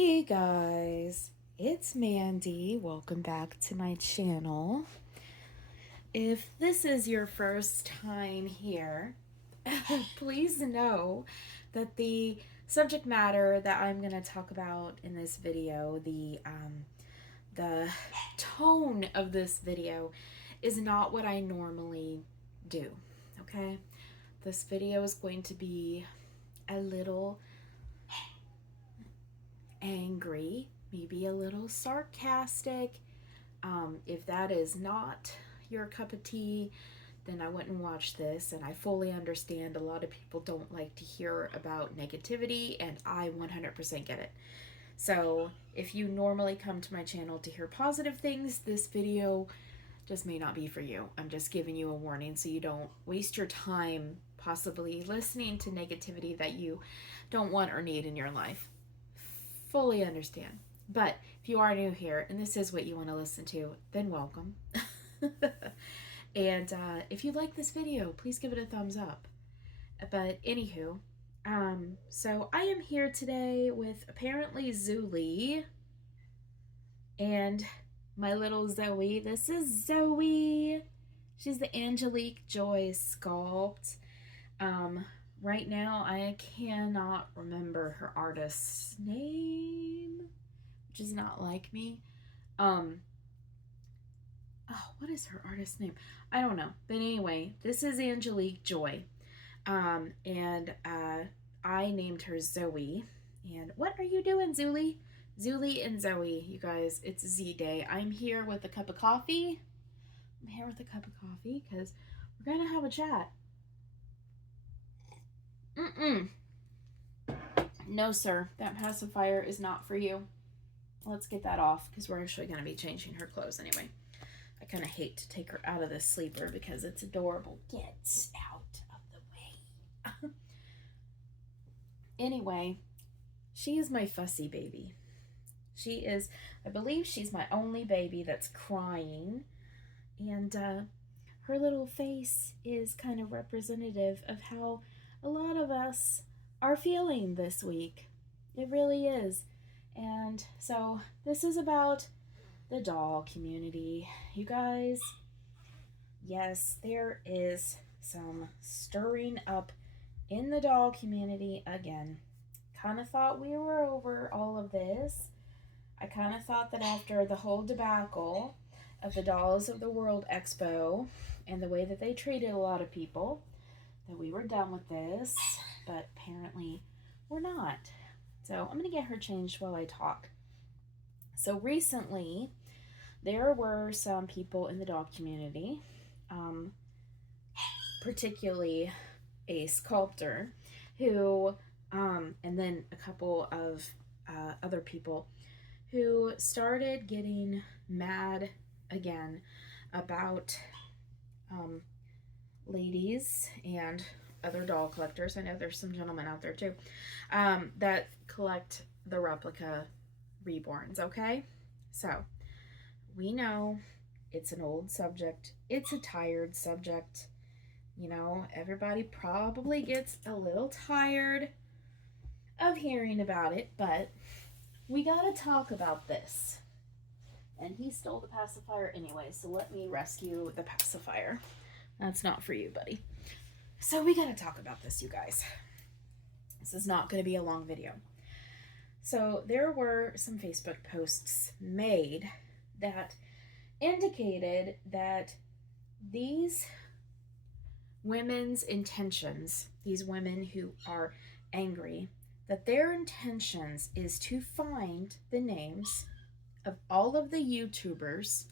Hey guys, it's Mandy. Welcome back to my channel. If this is your first time here, please know that the subject matter that I'm going to talk about in this video, the tone of this video is not what I normally do, okay? This video is going to be a little angry, maybe a little sarcastic. If that is not your cup of tea, then I wouldn't watch this. And I fully understand a lot of people don't like to hear about negativity, and I 100% get it. So if you normally come to my channel to hear positive things, this video just may not be for you. I'm just giving you a warning so you don't waste your time possibly listening to negativity that you don't want or need in your life. Fully understand. But if you are new here and this is what you want to listen to, then welcome. And if you like this video, please give it a thumbs up. But anywho, so I am here today with apparently Zuli and my little Zoe. This is Zoe. She's the Angelique Joy Sculpt. Right now, I cannot remember her artist's name, which is not like me. Oh, what is her artist's name? I don't know. But anyway, this is Angelique Joy. And I named her Zoe. And what are you doing, Zuli? Zuli and Zoe, you guys, it's Z Day. I'm here with a cup of coffee. I'm here with a cup of coffee because we're going to have a chat. No, sir. That pacifier is not for you. Let's get that off because we're actually going to be changing her clothes anyway. I kind of hate to take her out of this sleeper because it's adorable. Get out of the way. Anyway, she is my fussy baby. She is, I believe she's my only baby that's crying. And her little face is kind of representative of how a lot of us are feeling this week. It really is. And so this is about the doll community. You guys, yes, there is some stirring up in the doll community again. Kind of thought we were over all of this. I kind of thought that after the whole debacle of the Dolls of the World Expo and the way that they treated a lot of people, that we were done with this, but apparently we're not. So I'm going to get her changed while I talk. So recently, there were some people in the dog community, particularly a sculptor, who, and then a couple of other people who started getting mad again about ladies and other doll collectors. I know there's some gentlemen out there too that collect the replica reborns, okay? So, we know it's an old subject. It's a tired subject. You know, everybody probably gets a little tired of hearing about it, but we gotta talk about this. And he stole the pacifier anyway, so let me rescue the pacifier. That's not for you, buddy. So we gotta talk about this, you guys. This is not gonna be a long video. So there were some Facebook posts made that indicated that these women's intentions, these women who are angry, that their intentions is to find the names of all of the YouTubers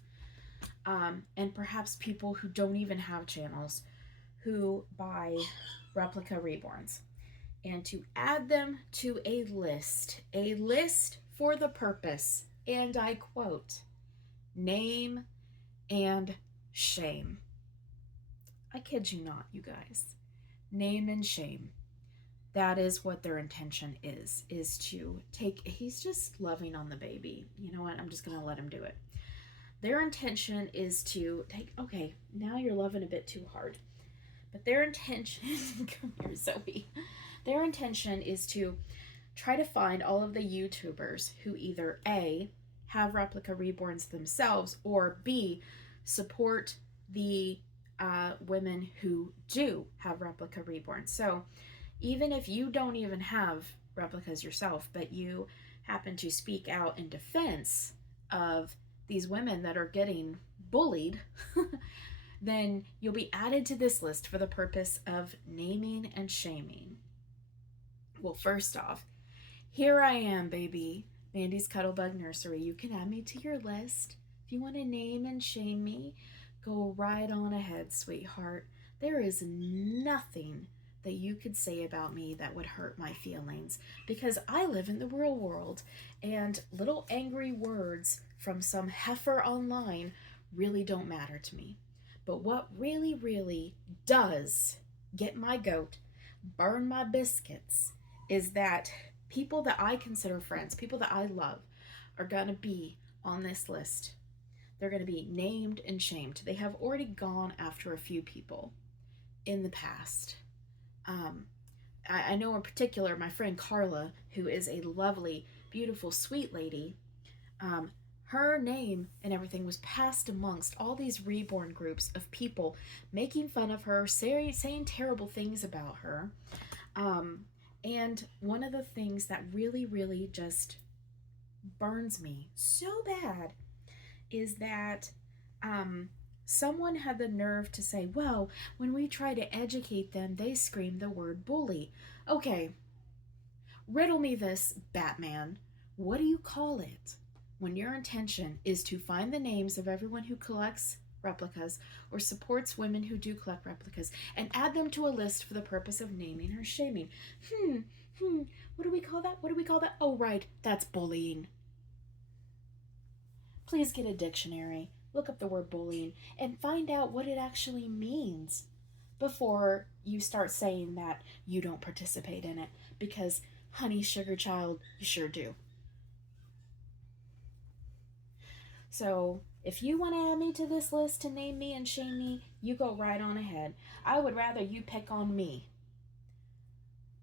and perhaps people who don't even have channels who buy replica reborns, and to add them to a list for the purpose, and I quote, name and shame. I kid you not, you guys. Name and shame. That is what their intention is to take, he's just loving on the baby. You know what? I'm just going to let him do it. Their intention is to take, okay, now you're loving a bit too hard. But their intention, come here, Zoe. Their intention is to try to find all of the YouTubers who either A, have replica reborns themselves, or B, support the women who do have replica reborns. So even if you don't even have replicas yourself, but you happen to speak out in defense of these women that are getting bullied, then you'll be added to this list for the purpose of naming and shaming. Well, first off, here I am, baby. Mandy's Cuddlebug Nursery. You can add me to your list. If you want to name and shame me, go right on ahead, sweetheart. There is nothing that you could say about me that would hurt my feelings, because I live in the real world, and little angry words from some heifer online really don't matter to me. But what really, really does get my goat, burn my biscuits, is that people that I consider friends, people that I love, are going to be on this list. They're going to be named and shamed. They have already gone after a few people in the past. I know in particular my friend Carla, who is a lovely, beautiful, sweet lady. Her name and everything was passed amongst all these reborn groups of people making fun of her, saying terrible things about her. And one of the things that really, really just burns me so bad is that someone had the nerve to say, well, when we try to educate them, they scream the word bully. Okay, riddle me this, Batman. What do you call it when your intention is to find the names of everyone who collects replicas or supports women who do collect replicas and add them to a list for the purpose of naming or shaming? What do we call that? What do we call that? Oh, right, that's bullying. Please get a dictionary, look up the word bullying, and find out what it actually means before you start saying that you don't participate in it, because, honey, sugar child, you sure do. So if you want to add me to this list to name me and shame me, you go right on ahead. I would rather you pick on me,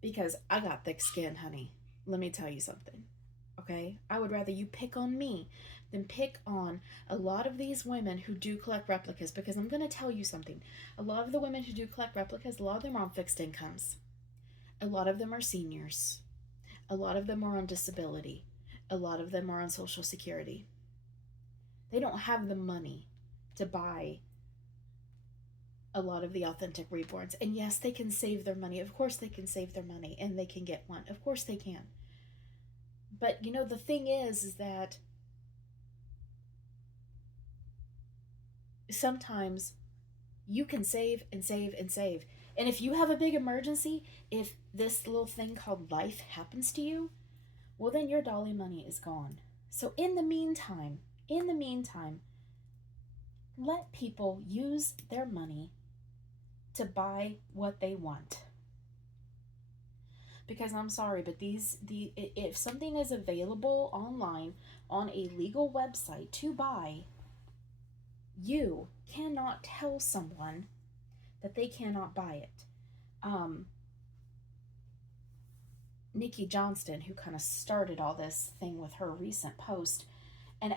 because I got thick skin, honey. Let me tell you something, okay? I would rather you pick on me than pick on a lot of these women who do collect replicas, because I'm going to tell you something. A lot of the women who do collect replicas, a lot of them are on fixed incomes. A lot of them are seniors. A lot of them are on disability. A lot of them are on Social Security. They don't have the money to buy a lot of the authentic reborns. And yes, they can save their money. Of course they can save their money and they can get one. Of course they can. But, you know, the thing is that sometimes you can save and save and save. And if you have a big emergency, if this little thing called life happens to you, well, then your dolly money is gone. So in the meantime, let people use their money to buy what they want. Because I'm sorry, but if something is available online on a legal website to buy, you cannot tell someone that they cannot buy it. Nikki Johnston, who kind of started all this thing with her recent post, and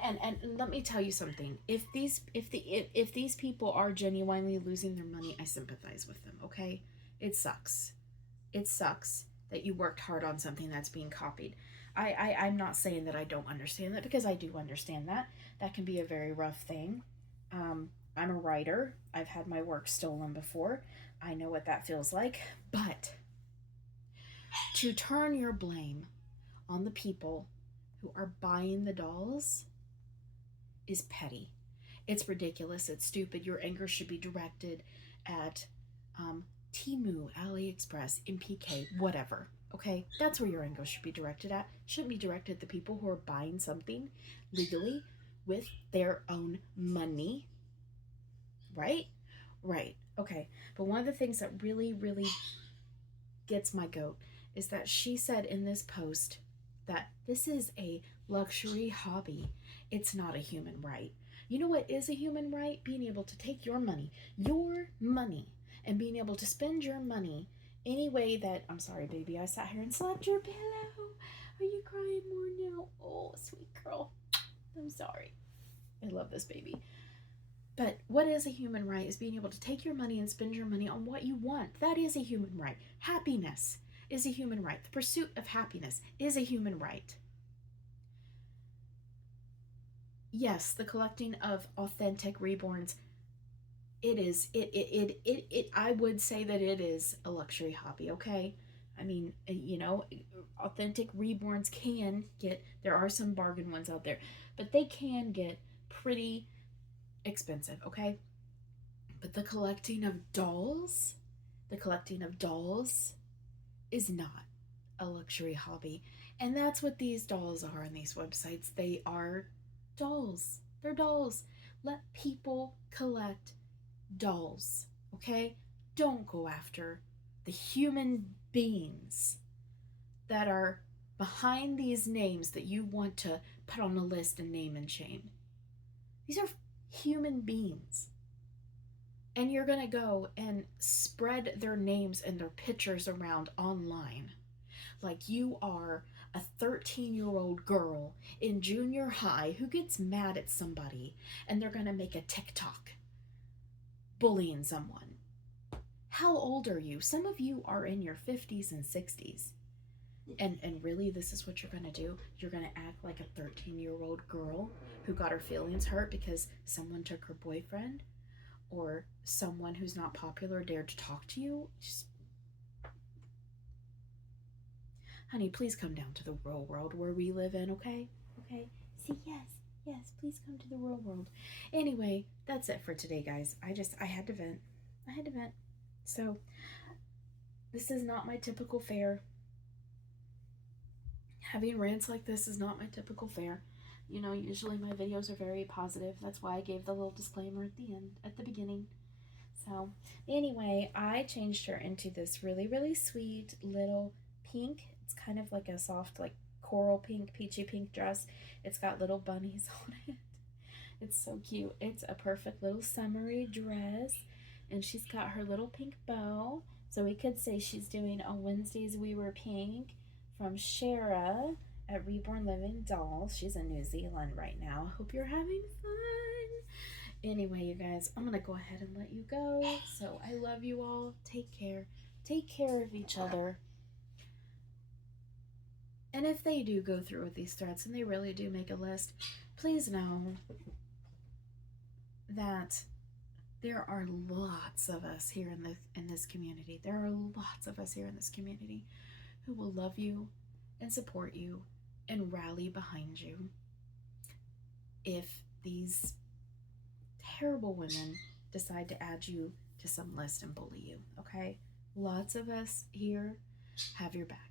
let me tell you something. If these people are genuinely losing their money, I sympathize with them. Okay, it sucks. It sucks that you worked hard on something that's being copied. I'm not saying that I don't understand that, because I do understand that. That can be a very rough thing. I'm a writer. I've had my work stolen before. I know what that feels like. But to turn your blame on the people who are buying the dolls is petty. It's ridiculous. It's stupid. Your anger should be directed at Temu, AliExpress, MPK, whatever. Okay? That's where your anger should be directed at. Shouldn't be directed at the people who are buying something legally with their own money. Right? Right. Okay. But one of the things that really, really gets my goat is that she said in this post that this is a luxury hobby. It's not a human right. You know what is a human right? Being able to take your money, and being able to spend your money any way that, I'm sorry, baby, I sat here and slapped your pillow. Are you crying more now? Oh, sweet girl. I'm sorry. I love this baby. But what is a human right is being able to take your money and spend your money on what you want. That is a human right. Happiness is a human right. The pursuit of happiness is a human right. Yes, the collecting of authentic reborns, it is I would say that it is a luxury hobby, okay? I mean, authentic reborns can get, there are some bargain ones out there, but they can get pretty expensive, okay? But the collecting of dolls, is not a luxury hobby. And that's what these dolls are on these websites. They are dolls. They're dolls. Let people collect dolls, okay? Don't go after the human beings that are behind these names that you want to put on a list and name and shame. These are human beings. And you're going to go and spread their names and their pictures around online like you are a 13-year-old girl in junior high who gets mad at somebody and they're going to make a TikTok bullying someone. How old are you? Some of you are in your 50s and 60s. And really, this is what you're going to do? You're going to act like a 13-year-old girl who got her feelings hurt because someone took her boyfriend, or someone who's not popular dared to talk to you? Just, honey, please come down to the real world where we live in, okay? Okay? See, yes, please come to the real world. Anyway, that's it for today, guys. I had to vent. So, this is not my typical fare. Having rants like this is not my typical fare. Usually my videos are very positive. That's why I gave the little disclaimer at the beginning. So, anyway, I changed her into this really, really sweet little pink. It's kind of like a soft, like coral pink, peachy pink dress. It's got little bunnies on it. It's so cute. It's a perfect little summery dress. And she's got her little pink bow. So we could say she's doing a Wednesdays We Were Pink from Shara at Reborn Living Dolls. She's in New Zealand right now. Hope you're having fun. Anyway, you guys, I'm going to go ahead and let you go. So I love you all. Take care. Take care of each other. And if they do go through with these threats and they really do make a list, please know that there are lots of us here in this community. There are lots of us here in this community who will love you and support you and rally behind you if these terrible women decide to add you to some list and bully you, okay? Lots of us here have your back.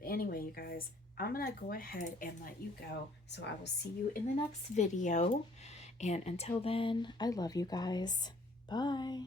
But anyway, you guys, I'm gonna go ahead and let you go. So I will see you in the next video. And until then, I love you guys. Bye.